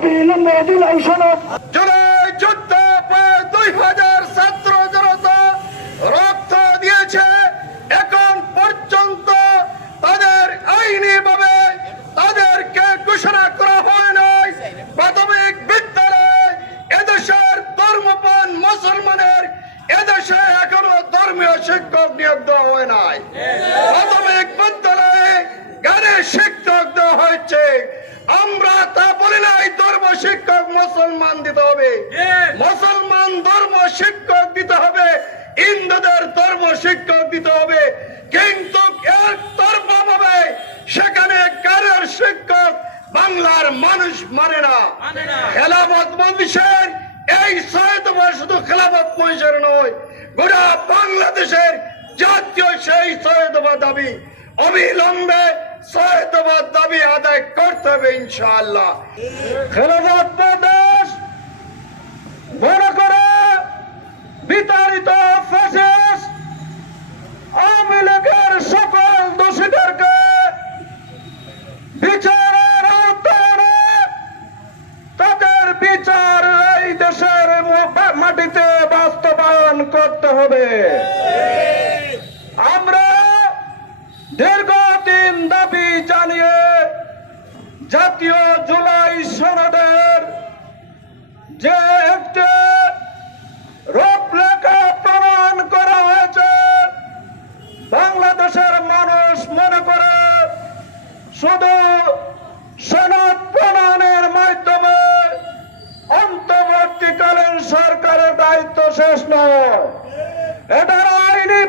অবিলম্বে জুলাই সনদ। জুলাই যুদ্ধে প্রায় 2000 ছাত্র জনতা রক্ত দিয়েছে, এখন পর্যন্ত তাদের আইনিভাবে তাদেরকে ঘোষণা করা হয় নাই। প্রাথমিক বিদ্যালয়ে এদেশের ধর্মপ্রাণ মুসলমানের এদেশে এখনো ধর্মীয় শিক্ষক নিয়োগ দেওয়া হয় নাই। প্রাথমিক বিদ্যালয়ে গানের শিক্ষক দেওয়া হয়েছে। আমরা তা বলি নাই ধর্ম শিক্ষক মুসলমান দিতে হবে, মুসলমান ধর্ম শিক্ষক দিতে হবে, হিন্দুদের ধর্ম শিক্ষক দিতে হবে, কিন্তু একতরফাভাবে সেখানে গানের শিক্ষক বাংলার মানুষ মানে না। খেলাফত মজলিসের এই 6 দফা শুধু খেলাফত মজলিসের নয়, গোটা বাংলাদেশের জাতীয় সেই 6 দফা দাবি অবিলম্বে 6 দফা দাবি আদায় করতে হবে ইনশাআল্লাহ। খেলাফত প্রদেশ মনে করে বিতাড়িত ফ্যাসিস্ট আওয়ামী লীগের সকল দোষীদেরকে বিচারের আওতায় তাদের বিচার এই দেশের মাটিতে বাস্তবায়ন করতে হবে। আমরা দীর্ঘদিন দাবি জানিয়ে জাতীয় জুলাই সনদের যে একটি রূপরেখা প্রণয়ন করা হয়েছে, বাংলাদেশের মানুষ মনে করে শুধু সনদ প্রণয়নের মাধ্যমে অন্তর্বর্তীকালীন সরকারের দায়িত্ব শেষ নয়, এটার আইনি